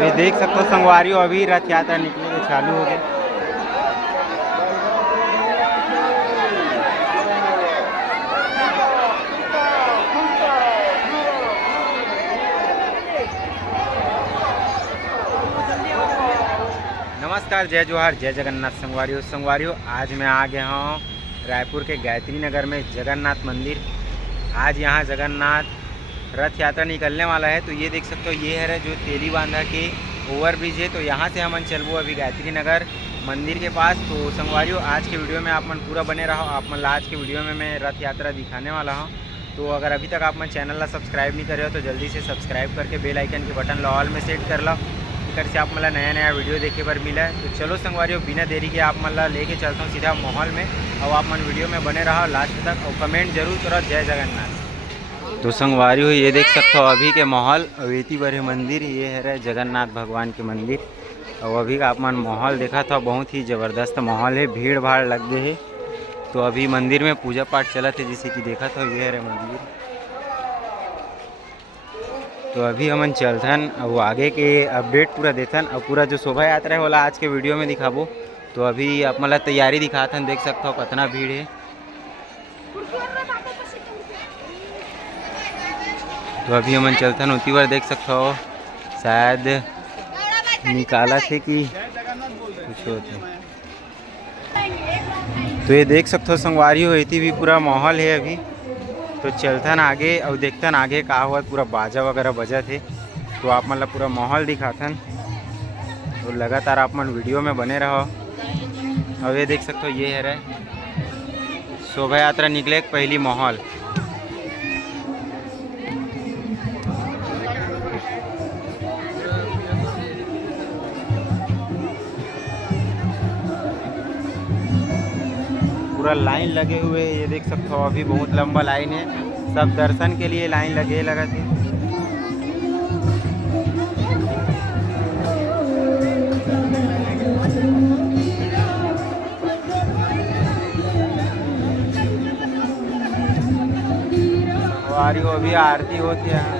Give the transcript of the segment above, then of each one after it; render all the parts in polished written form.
ये देख सकते हो संगवारी हो, अभी रथ यात्रा निकले के चालू हो गए। नमस्कार, जय जोहार, जय जगन्नाथ। संगवारी हो, आज मैं आ गया हूँ रायपुर के गायत्री नगर में जगन्नाथ मंदिर। आज यहाँ जगन्नाथ रथ यात्रा निकलने वाला है। तो ये देख सकते हो, ये है जो तेली बांधा के ओवरब्रिज है। तो यहाँ से हम चलबो अभी गायत्री नगर मंदिर के पास। तो संगवारी हो, आज के वीडियो में आप मन पूरा बने रहो। आप मन आज के वीडियो में मैं रथ यात्रा दिखाने वाला हूँ। तो अगर अभी तक आप मन चैनल ला सब्सक्राइब नहीं करे हो तो जल्दी से सब्सक्राइब करके बेल आइकन के बटन ऑल में सेट कर लो, इधर से आप मतलब नया वीडियो देखे पर मिला है। तो चलो संगवारी हो, बिना देरी के आप मतलब लेके चलता हूँ सीधा माहौल में। और आप मन वीडियो में बने रहो लास्ट तक और कमेंट जरूर करो जय जगन्नाथ। तो संगवारी हो, ये देख सकते हो अभी के माहौल अवेती बड़े मंदिर, ये है जगन्नाथ भगवान के मंदिर। और अभी का आप मन माहौल देखा था, बहुत ही ज़बरदस्त माहौल है, भीड़ भाड़ लग गए है। तो अभी मंदिर में पूजा पाठ चला थे, जैसे कि देखा था ये है मंदिर। तो अभी हमन चलथन और आगे के अपडेट पूरा देथन और पूरा जो शोभा यात्रा है वाला आज के वीडियो में दिखाबो। तो अभी आप मतलब तैयारी दिखाथन, देख सकते हो कितना भीड़ है। तो अभी हमन चलथन उसी बार, देख सकते हो शायद निकाला थे कि कुछ होते। तो ये देख सकते हो संगवारी हो, इतनी भी पूरा माहौल है अभी। तो चलथन आगे और देखथन आगे का हुआ, पूरा बाजा वगैरह बजा थे। तो आप मतलब पूरा माहौल दिखाथन। तो लगातार आप मन वीडियो में बने रहो। और ये देख सकते हो, ये है शोभा यात्रा निकले पहली माहौल। पूरा लाइन लगे हुए, ये देख सकते हो अभी बहुत लंबा लाइन है। सब दर्शन के लिए लाइन लगा थी। संगवारी हो, अभी आरती होती है।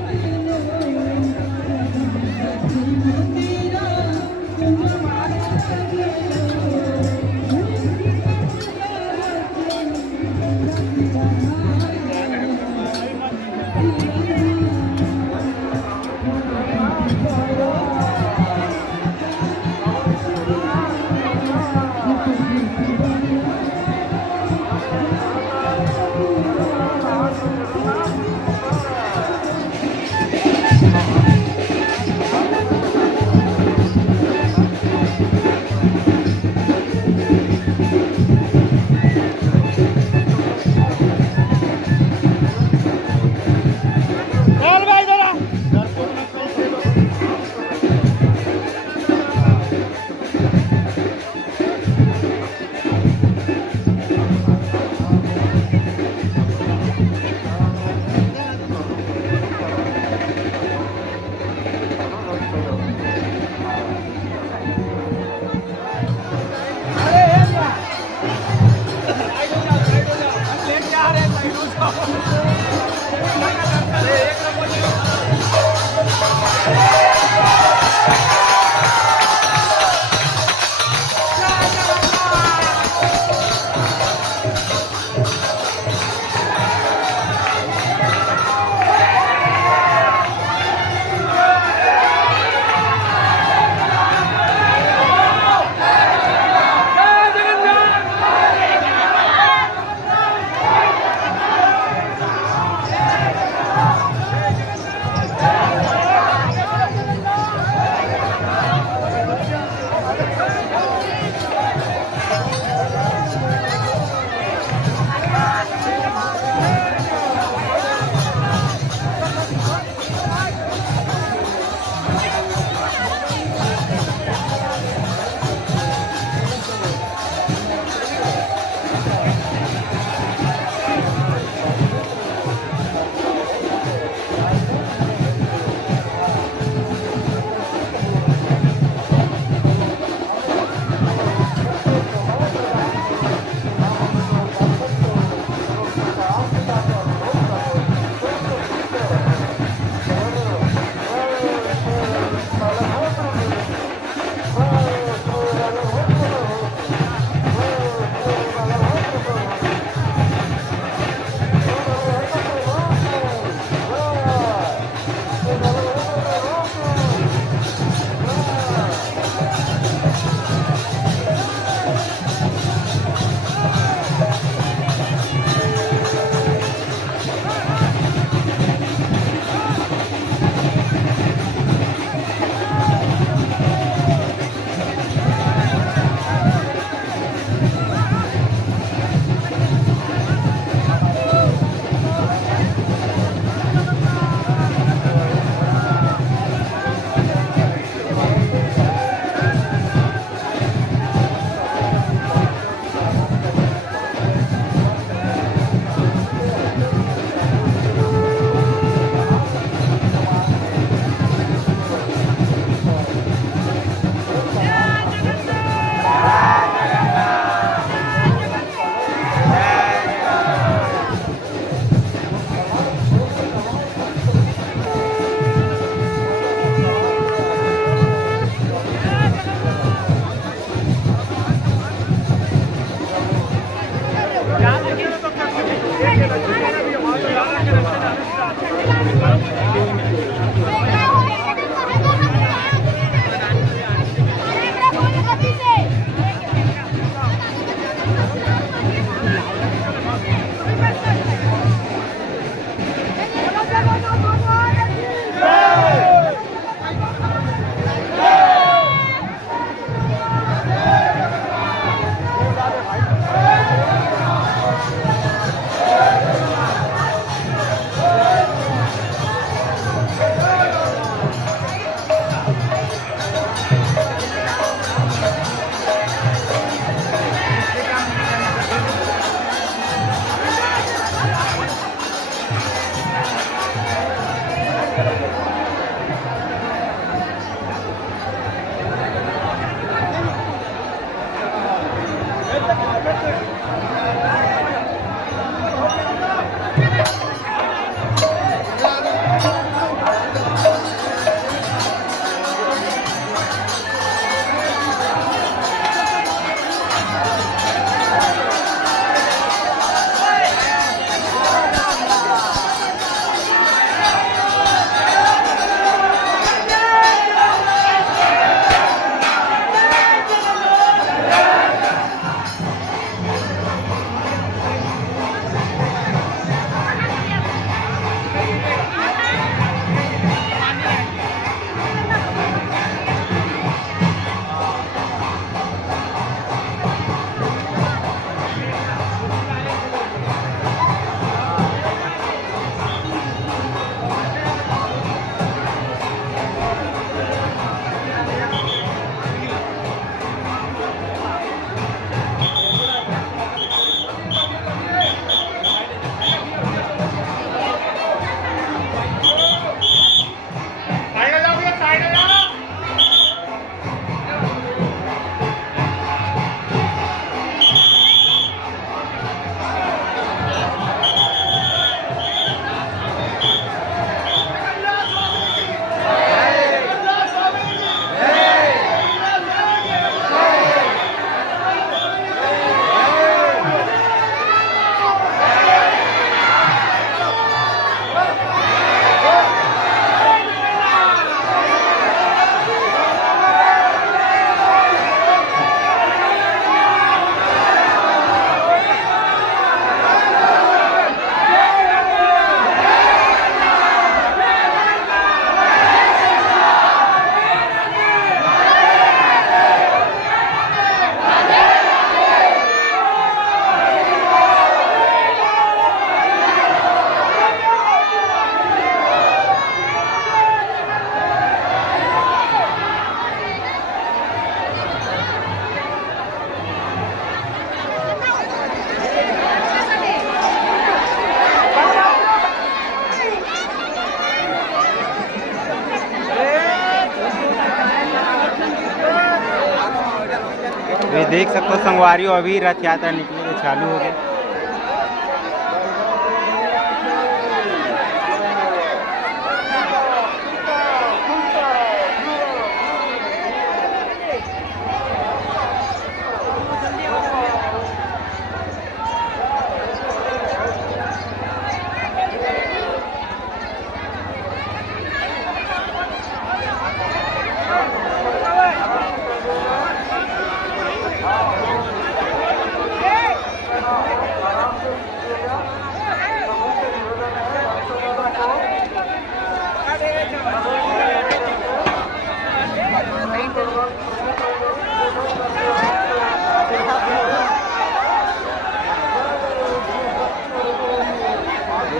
तो ये देख सकते हो संगवारियों, अभी रथ यात्रा निकले के चालू हो गए।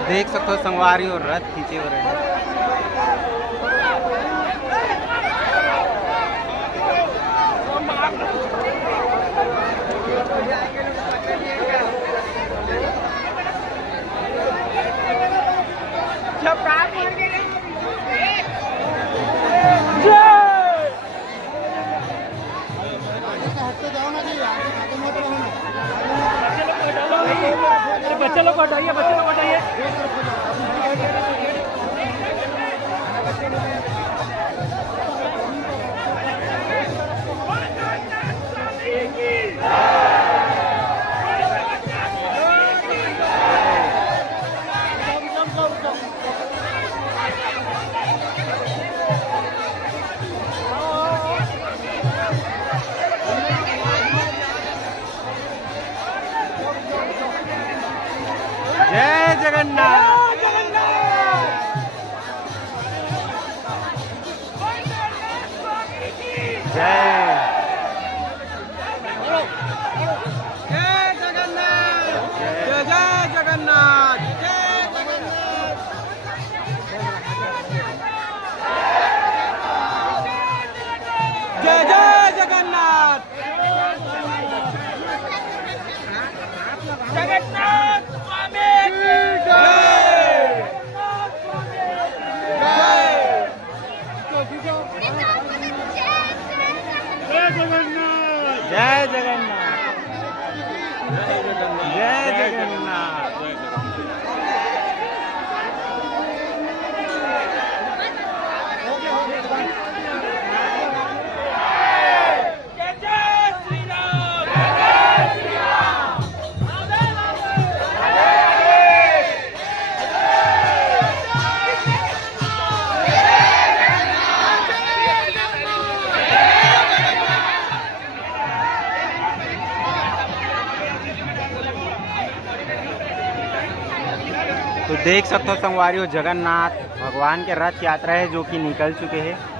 देख सकते हो संगवारी और रथ खींचे हो रहे हैं। बच्चे लोग हटाइए, बच्चे लोग हटाइए। जय जगन्नाथ। जय जगन्नाथ, जय जय जगन्नाथ, जय जय जगन्नाथ, जगन्नाथ स्वामी की जय, जय जगन्नाथ, जय जगन्नाथ। तो देख सकते हो संगवारियों, जगन्नाथ भगवान के रथ यात्रा है जो कि निकल चुके हैं।